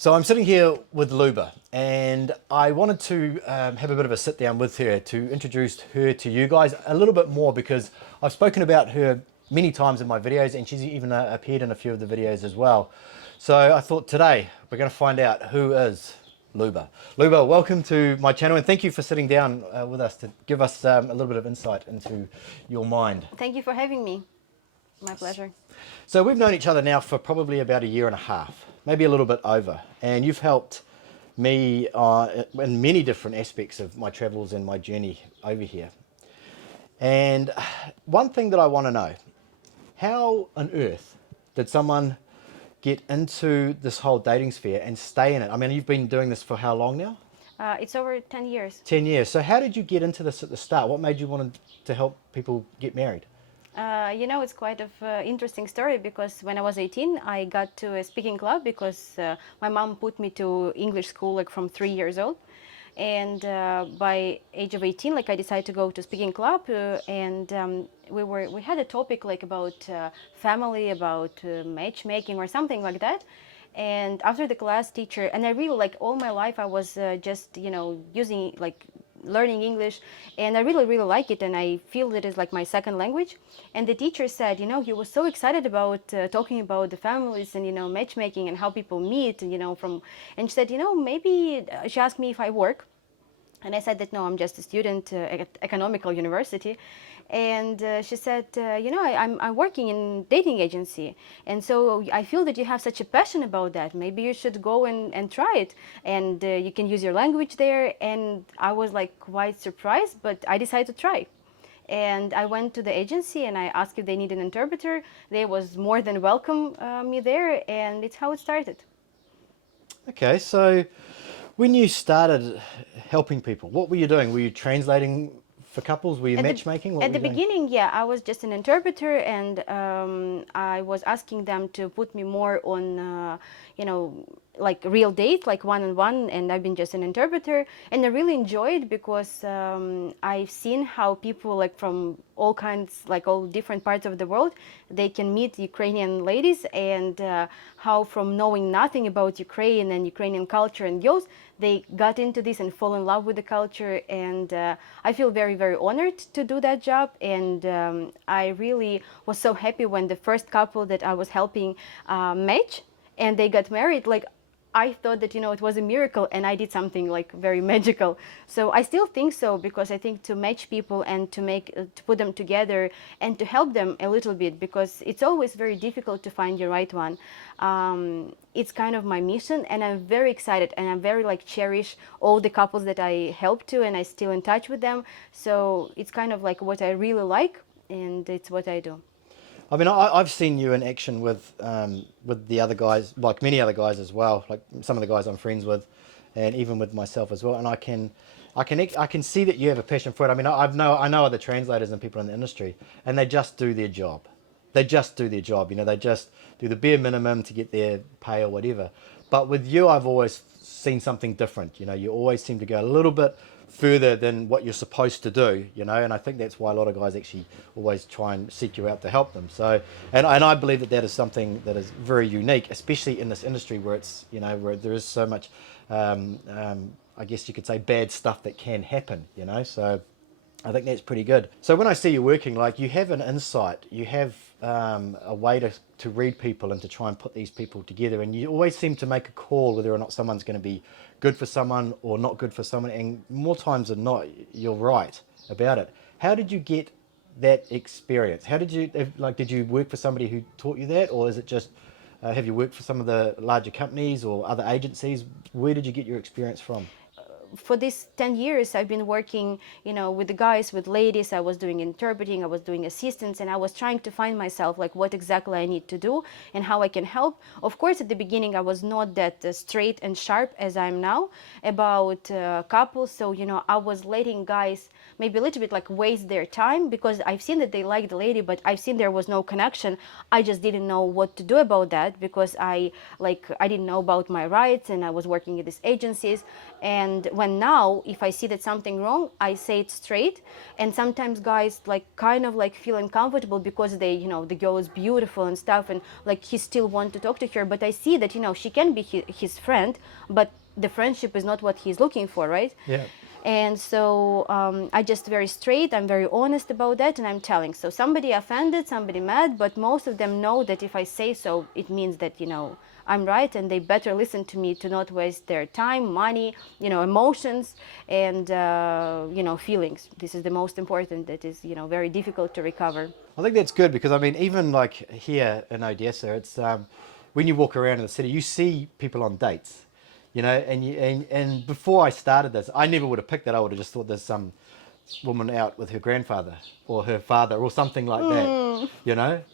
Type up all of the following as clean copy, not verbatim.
So I'm sitting here with Luba, and I wanted to have a bit of a sit down with her to introduce her to you guys a little bit more, because I've spoken about her many times in my videos, and she's even appeared in a few of the videos as well. So I thought today we're going to find out who is Luba. Luba, welcome to my channel, and thank you for sitting down with us to give us a little bit of insight into your mind. Thank you for having me. My pleasure. So we've known each other now for probably about a year and a half, maybe a little bit over, and you've helped me in many different aspects of my travels and my journey over here. And one thing that I want to know, how on earth did someone get into this whole dating sphere and stay in it? I mean, you've been doing this for how long now? It's over 10 years. 10 years. So how did you get into this at the start? What made you want to help people get married? It's quite an interesting story, because when I was 18, I got to a speaking club because my mom put me to English school like from 3 years old. And by age of 18, I decided to go to speaking club, we had a topic about family, about matchmaking or something like that. And after the class teacher, and I really all my life I was just using learning English, and I really like it, and I feel it is like my second language. And the teacher said, he was so excited about talking about the families and matchmaking and how people meet, and and she said, maybe she asked me if I work. And I said that no, I'm just a student at economical university. And she said, I'm working in dating agency, and so I feel that you have such a passion about that. Maybe you should go and try it, and you can use your language there. And I was quite surprised, but I decided to try. And I went to the agency and I asked if they need an interpreter. They was more than welcome me there, and it's how it started. Okay, so when you started helping people, what were you doing? Were you translating for couples? Were you matchmaking? At the beginning, yeah, I was just an interpreter, and I was asking them to put me more on, real date, like one-on-one, and I've been just an interpreter, and I really enjoyed, because I've seen how people from all kinds, all different parts of the world, they can meet Ukrainian ladies, and how from knowing nothing about Ukraine and Ukrainian culture and girls, they got into this and fall in love with the culture. And I feel very honored to do that job, and I really was so happy when the first couple that I was helping match and they got married. I thought that it was a miracle, and I did something very magical. So I still think so, because I think to match people and to put them together and to help them a little bit, because it's always very difficult to find the right one. It's kind of my mission, and I'm very excited, and I'm very cherish all the couples that I help to, and I still in touch with them. So it's kind of what I really like, and it's what I do. I mean, I've seen you in action with the other guys, like many other guys as well, like some of the guys I'm friends with, and even with myself as well. And I can see that you have a passion for it. I mean, I know other translators and people in the industry, and they just do their job. They just do their job. They just do the bare minimum to get their pay or whatever. But with you, I've always seen something different. You always seem to go a little bit further than what you're supposed to do, and I think that's why a lot of guys actually always try and seek you out to help them. So, and I believe that is something that is very unique, especially in this industry where it's, where there is so much, I guess you could say, bad stuff that can happen, so I think that's pretty good. So when I see you working, you have an insight, you have a way to read people and to try and put these people together, and you always seem to make a call whether or not someone's going to be good for someone or not good for someone, and more times than not, you're right about it. How did you get that experience? How did you, did you work for somebody who taught you that, or is it just, have you worked for some of the larger companies or other agencies? Where did you get your experience from? For these 10 years, I've been working, with the guys, with ladies. I was doing interpreting, I was doing assistance, and I was trying to find myself, what exactly I need to do and how I can help. Of course, at the beginning, I was not that straight and sharp as I am now about couples. So, I was letting guys maybe a little bit waste their time, because I've seen that they like the lady, but I've seen there was no connection. I just didn't know what to do about that, because I didn't know about my rights, and I was working at these agencies. And when now, if I see that something wrong, I say it straight. And sometimes guys like kind of like feel uncomfortable because they, the girl is beautiful and stuff, and like he still want to talk to her. But I see that, she can be his friend, but the friendship is not what he's looking for, right? Yeah. And so I just very straight, I'm very honest about that, and I'm telling. So somebody offended, somebody mad, but most of them know that if I say so, it means that, I'm right, and they better listen to me to not waste their time, money, emotions, and, feelings. This is the most important. That is, very difficult to recover. I think that's good because I mean, even like here in Odessa, it's when you walk around in the city, you see people on dates, and before I started this, I never would have picked that. I would have just thought there's some woman out with her grandfather or her father or something like that,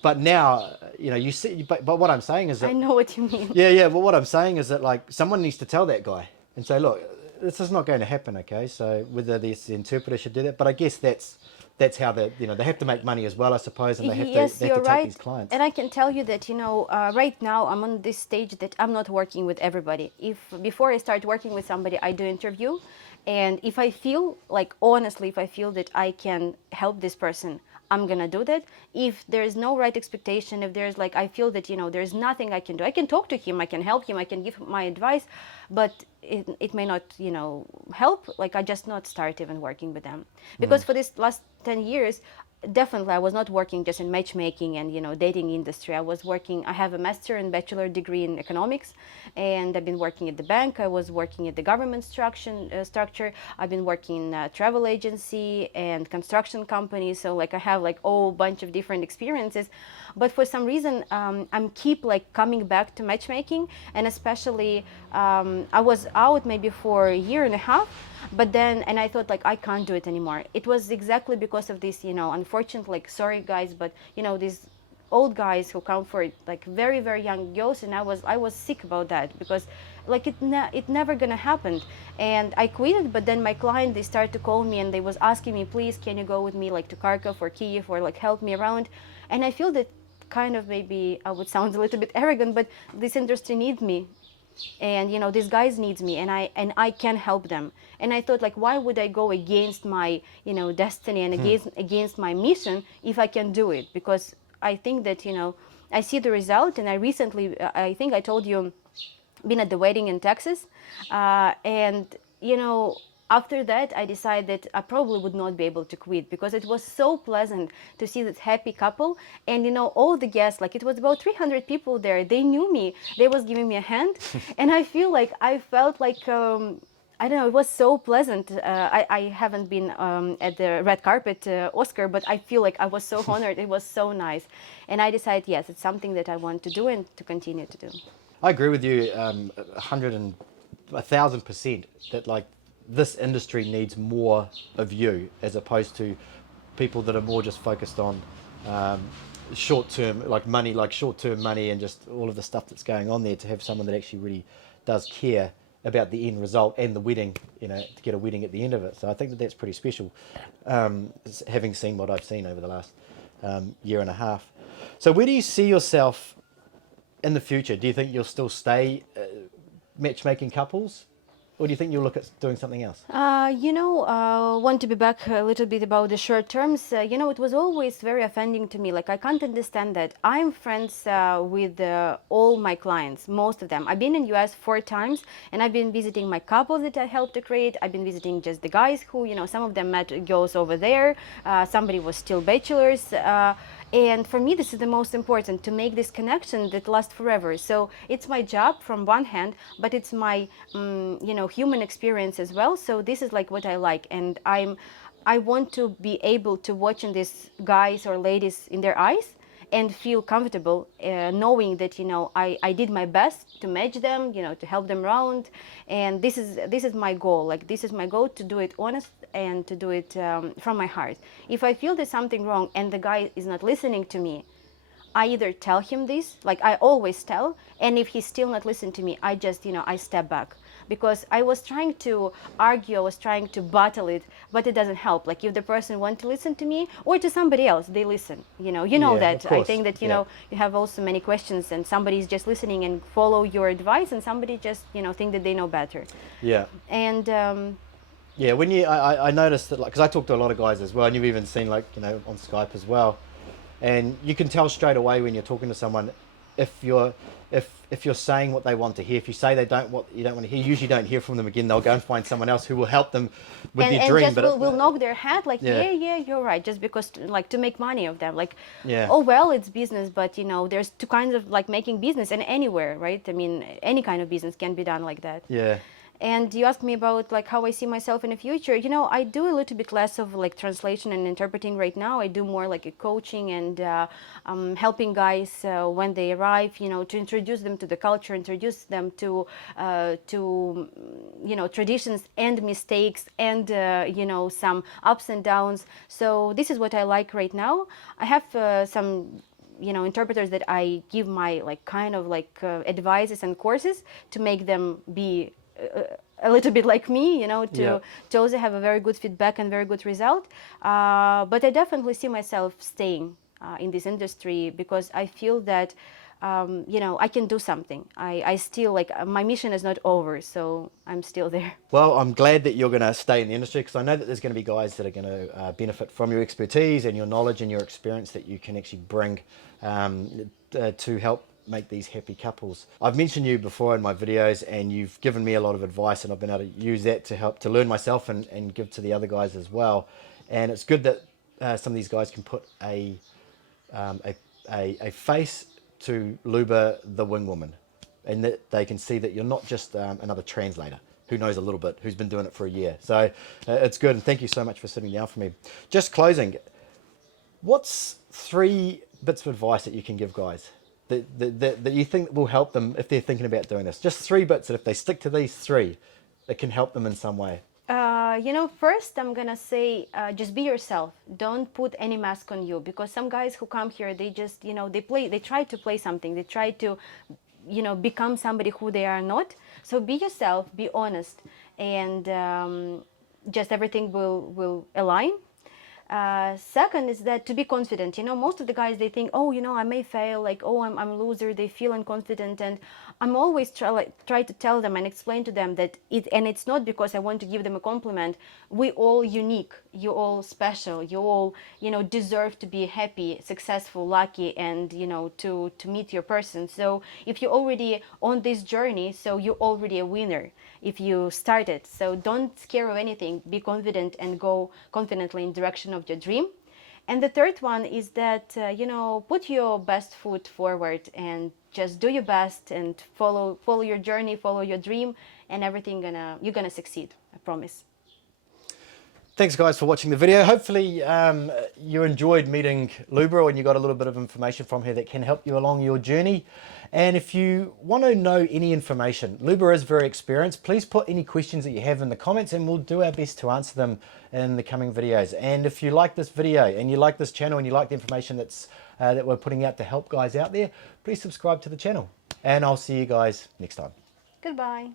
But now, you see. But what I'm saying is that I know what you mean. yeah. But what I'm saying is that like someone needs to tell that guy and say, look, this is not going to happen, okay? So whether the interpreter should do that, but I guess that's how they have to make money as well, I suppose, and they have Yes, to you're take right. these clients. And I can tell you that, right now I'm on this stage that I'm not working with everybody. If before I start working with somebody, I do interview. And if I feel like, honestly, if I feel that I can help this person, I'm gonna do that. If there's no right expectation, if there's like, I feel that, there's nothing I can do. I can talk to him, I can help him, I can give my advice, but it may not, help. Like I just not start even working with them. Because for this last 10 years, definitely I was not working just in matchmaking and dating industry. I have a master and bachelor degree in economics, and I've been working at the bank. I was working at the government structure. I've been working in a travel agency and construction company. So like I have like a bunch of different experiences, but for some reason I'm keep like coming back to matchmaking. And especially I was out maybe for a year and a half, but then, and I thought like I can't do it anymore. It was exactly because of this, unfortunately, like, sorry guys, but these old guys who come for like very, very young girls, and I was sick about that because like it never gonna happen. And I quit it, but then my client, they started to call me and they was asking me, please, can you go with me like to Kharkov or Kiev or like help me around? And I feel that kind of, maybe I would sound a little bit arrogant, but this industry needs me, and these guys needs me, and I can help them. And I thought like, why would I go against my destiny and against my mission if I can do it? Because I think that I see the result. And I recently, I think I told you, been at the wedding in Texas, and after that, I decided that I probably would not be able to quit because it was so pleasant to see this happy couple. And all the guests, like it was about 300 people there, they knew me, they was giving me a hand. And I felt like I don't know, it was so pleasant. I haven't been at the red carpet Oscar, but I feel like I was so honored. It was so nice. And I decided, yes, it's something that I want to do and to continue to do. I agree with you 1,000% that like this industry needs more of you as opposed to people that are more just focused on short-term money and just all of the stuff that's going on there. To have someone that actually really does care about the end result and the wedding, to get a wedding at the end of it. So I think that that's pretty special, having seen what I've seen over the last year and a half. So where do you see yourself in the future? Do you think you'll still stay matchmaking couples? Or do you think you'll look at doing something else? Want to be back a little bit about the short terms. It was always very offending to me. Like, I can't understand that. I'm friends with all my clients, most of them. I've been in US 4 times, and I've been visiting my couples that I helped to create. I've been visiting just the guys who, some of them met girls over there. Somebody was still bachelors. And for me, this is the most important, to make this connection that lasts forever. So it's my job from one hand, but it's my, human experience as well. So this is like what I like. And I want to be able to watch in these guys or ladies in their eyes and feel comfortable knowing that, I did my best to match them, to help them around. And this is my goal. Like, this is my goal, to do it honest and to do it from my heart. If I feel there's something wrong and the guy is not listening to me, I either tell him this, like I always tell, and if he's still not listening to me, I just, I step back. because I was trying to argue, I was trying to battle it, but it doesn't help. Like if the person wants to listen to me or to somebody else, they listen. You know Yeah, of that. I course. think that Yeah. you have also many questions, and somebody's just listening and follow your advice, and somebody just think that they know better. Yeah. And Yeah, when I noticed that, like, because I talk to a lot of guys as well, and you've even seen, like, on Skype as well, and you can tell straight away when you're talking to someone if you're saying what they want to hear. If you say you don't want to hear, you usually don't hear from them again. They'll go and find someone else who will help them with their and dream. just But will knock their head like, Yeah. yeah, you're right, just because like to make money of them, like, Yeah. oh well, it's business, but there's two kinds of like making business, and anywhere, right? I mean, any kind of business can be done like that. Yeah. And you asked me about like how I see myself in the future. I do a little bit less of like translation and interpreting right now. I do more like a coaching and helping guys when they arrive, to introduce them to the culture, introduce them to traditions and mistakes and some ups and downs. So this is what I like right now. I have some interpreters that I give my like kind of like advices and courses to make them be a little bit like me, Yeah. to also have a very good feedback and very good result. But I definitely see myself staying in this industry because I feel that I can do something. I still like my mission is not over, so I'm still there. Well, I'm glad that you're going to stay in the industry, because I know that there's going to be guys that are going to benefit from your expertise and your knowledge and your experience that you can actually bring to help make these happy couples. I've mentioned you before in my videos, and you've given me a lot of advice, and I've been able to use that to help to learn myself and give to the other guys as well. And it's good that some of these guys can put a face to Luba, the wing woman, and that they can see that you're not just another translator who knows a little bit, who's been doing it for a year. So it's good, and thank you so much for sitting down for me. Just closing, what's 3 bits of advice that you can give guys that you think will help them if they're thinking about doing this? Just 3 bits that if they stick to these 3, it can help them in some way. First I'm gonna say just be yourself. Don't put any mask on you, because some guys who come here, they just they try to play something, they try to become somebody who they are not. So be yourself, be honest, and just everything will align. Second is that to be confident. Most of the guys, they think, oh, I may fail, like, oh, I'm a loser. They feel unconfident, and I'm always try to tell them and explain to them that it's not because I want to give them a compliment. We all unique. You all special. You all deserve to be happy, successful, lucky, and to meet your person. So if you're already on this journey, so you're already a winner if you started. So don't scare of anything. Be confident and go confidently in direction of your dream. And the third one is that put your best foot forward and just do your best and follow your journey, follow your dream, and you're gonna succeed. I promise. Thanks guys for watching the video. Hopefully you enjoyed meeting Luba, and you got a little bit of information from her that can help you along your journey. And if you want to know any information, Luba is very experienced. Please put any questions that you have in the comments, and we'll do our best to answer them in the coming videos. And if you like this video and you like this channel and you like the information that we're putting out to help guys out there, please subscribe to the channel. And I'll see you guys next time. Goodbye.